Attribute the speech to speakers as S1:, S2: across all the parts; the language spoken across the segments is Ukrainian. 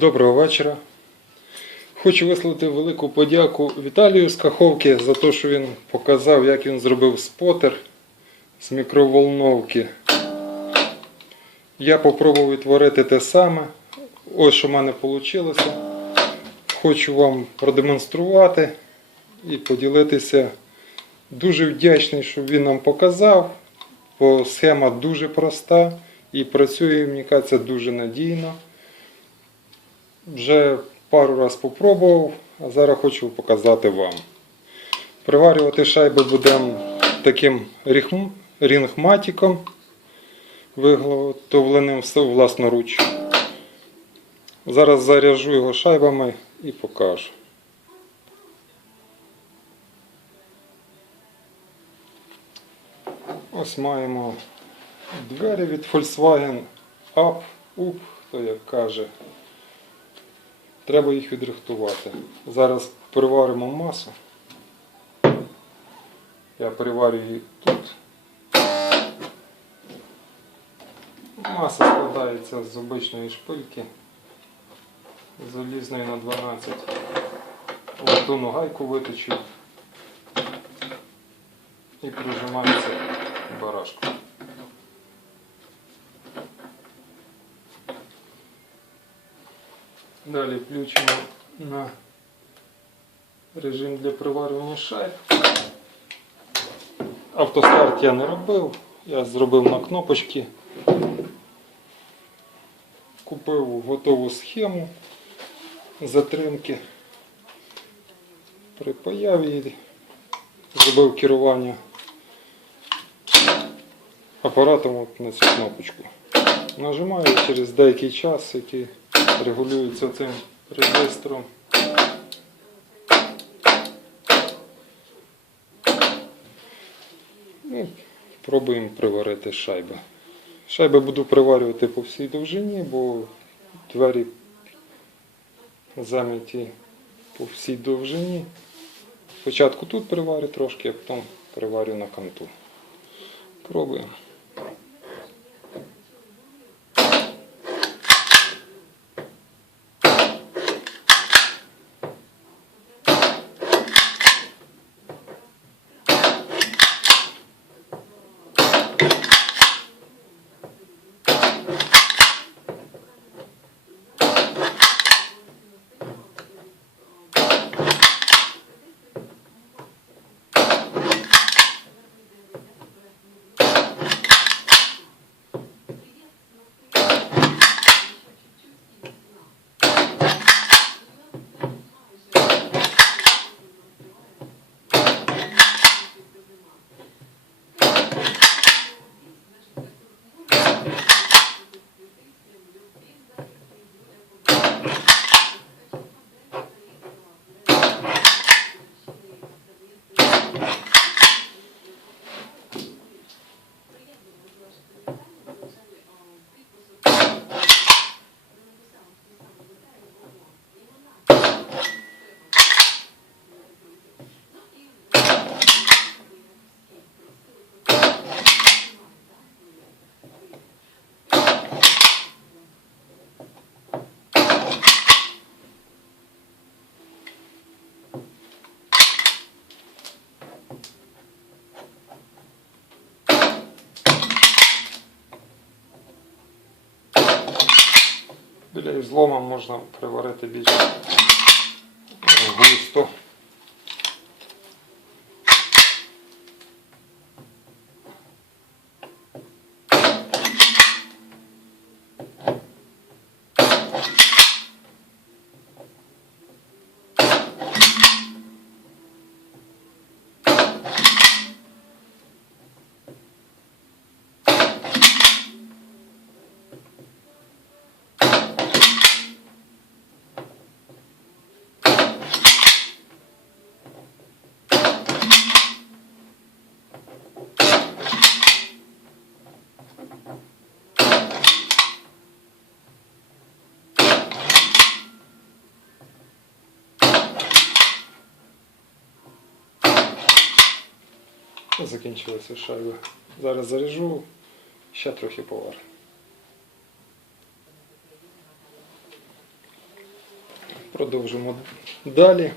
S1: Доброго вечора. Хочу висловити велику подяку Віталію з Каховки за те, що він показав, як він зробив спотер з мікроволновки. Я попробував відтворити те саме. Ось що в мене вийшло. Хочу вам продемонструвати і поділитися. Дуже вдячний, що він нам показав, бо схема дуже проста і працює, мені кажеться, дуже надійно. Вже пару разів спробував, а зараз хочу показати вам. Приварювати шайби будемо таким рінгматиком, виготовленим власноруч. Зараз заряжу його шайбами і покажу. Ось маємо двері від Volkswagen Up, Up, хто як каже. Треба їх відрихтувати. Зараз переваримо масу. Я переварю її тут. Маса складається з обичної шпильки. Залізної на 12. Латунну гайку виточу і прижимається барашку. Далі включимо на режим для приварювання шайб. Автостарт я не робив, я зробив на кнопочки. Купив готову схему затримки. Припаяв її, зробив керування апаратом от на цю кнопочку. Нажимаю через деякий час, який регулюється цим резистором. Ну, пробуємо приварити шайби. Шайби буду приварювати по всій довжині, бо двері заміті по всій довжині. Спочатку тут приварю трошки, а потім приварю на канту. Пробуємо. Ізлома можна приварити більш густо. Закінчилася шайба. Зараз заряжу, ще трохи повар. Продовжимо далі.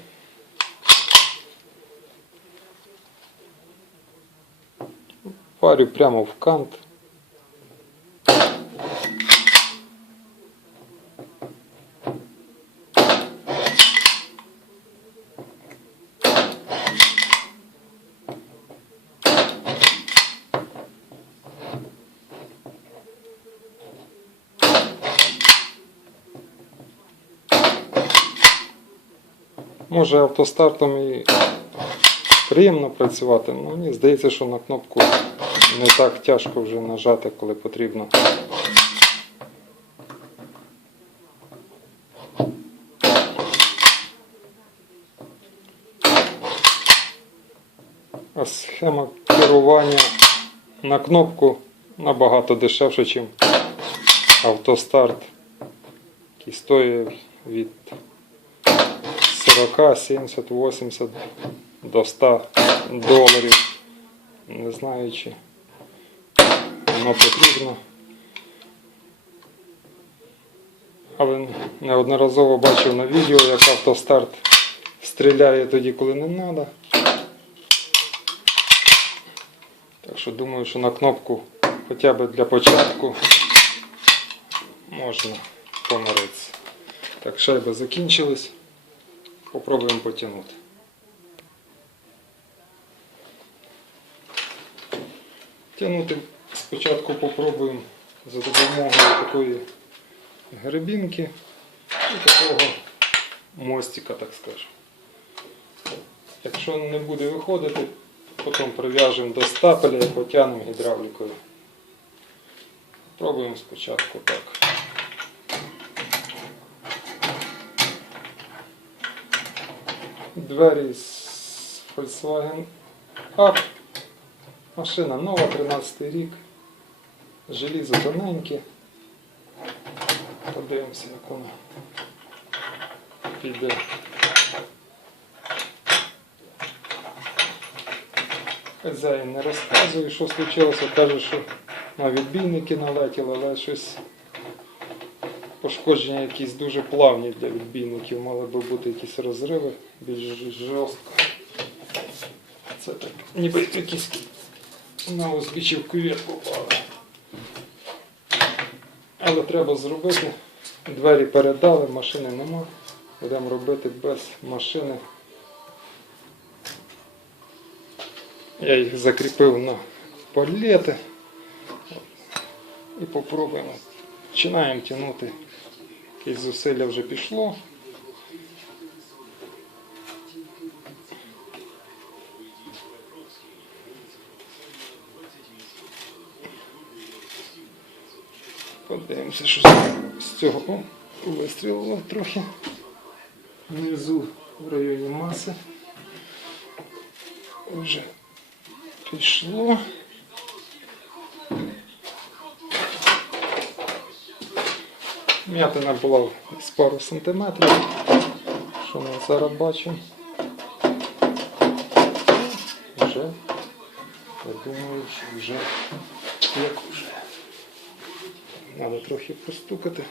S1: Парю прямо в кант. Може автостартом і приємно працювати, але мені здається, що на кнопку не так тяжко вже нажати, коли потрібно. А схема керування на кнопку набагато дешевше, ніж автостарт, який стоїть від 40, 70, 80 до 100 доларів. Не знаю, чи воно потрібно. Але неодноразово бачив на відео, як автостарт стріляє тоді, коли не треба. Так що думаю, що на кнопку хоча б для початку можна помиритися. Так, шайби закінчились. Попробуємо потягнути. Тягнути спочатку попробуємо за допомогою такої гребінки і такого мостика, так скажемо. Якщо не буде виходити, потім прив'яжемо до стапеля і потягнемо гідравлікою. Пробуємо спочатку так. Двері з Volkswagen Up. Машина нова, 13 рік. Желізо тоненьке. Подивимося, як воно піде. Хазяїн не розказує, що случилося, каже, що на відбійники налетіло, але щось пошкодження якісь дуже плавні для відбійників, мали би бути якісь розриви більш жорстко. Це так, ніби якісь на узбіччі в кювет попали. Але треба зробити. Двері передали, машини нема. Будемо робити без машини. Я їх закріпив на палети. І попробуємо. Починаємо тягнути. Якесь зусилля вже пішло. Подивимося, що з цього О, вистрілило трохи внизу в районі маси. Вже пішло. М'ятина була з пару сантиметрів, що ми зараз бачимо. Вже, я думаю, що вже як вже. Треба трохи постукати.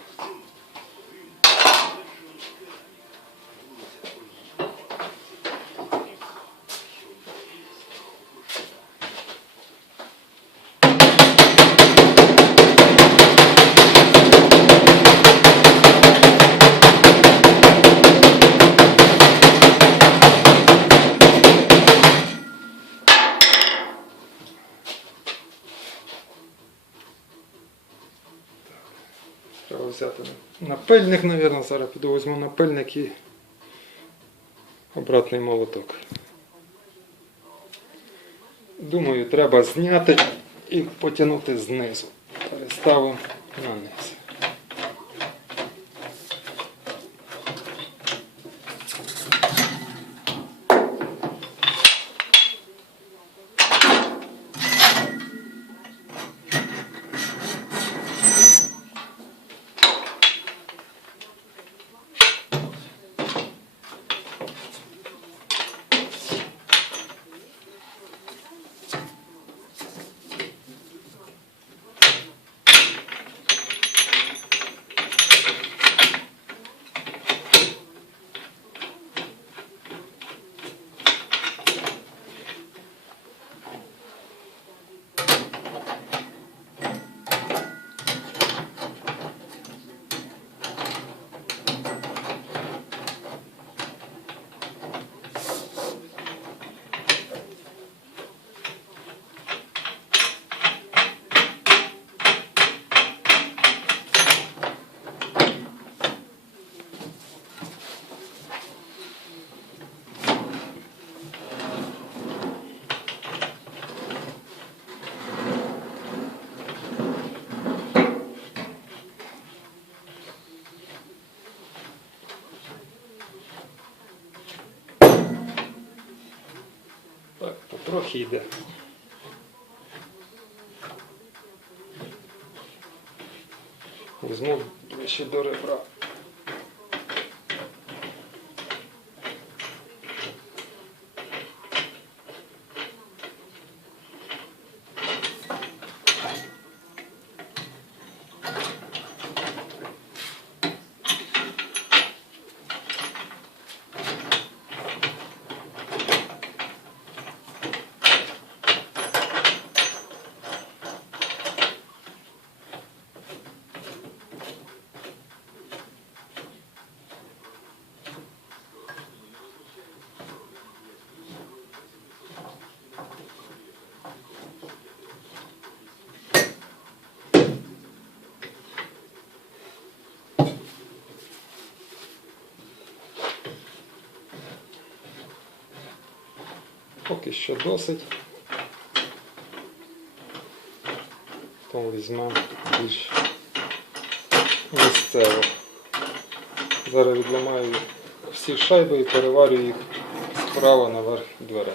S1: Взяти напильник, мабуть, зараз піду візьму напильник і обратний молоток. Думаю, треба зняти і потягнути знизу. Переставимо на низ. Трохи йде. Візьму ближче до ребра. Поки що досить. То візьмемо більш місцево. Зараз відламаю всі шайби і переварю їх справа наверх дверей.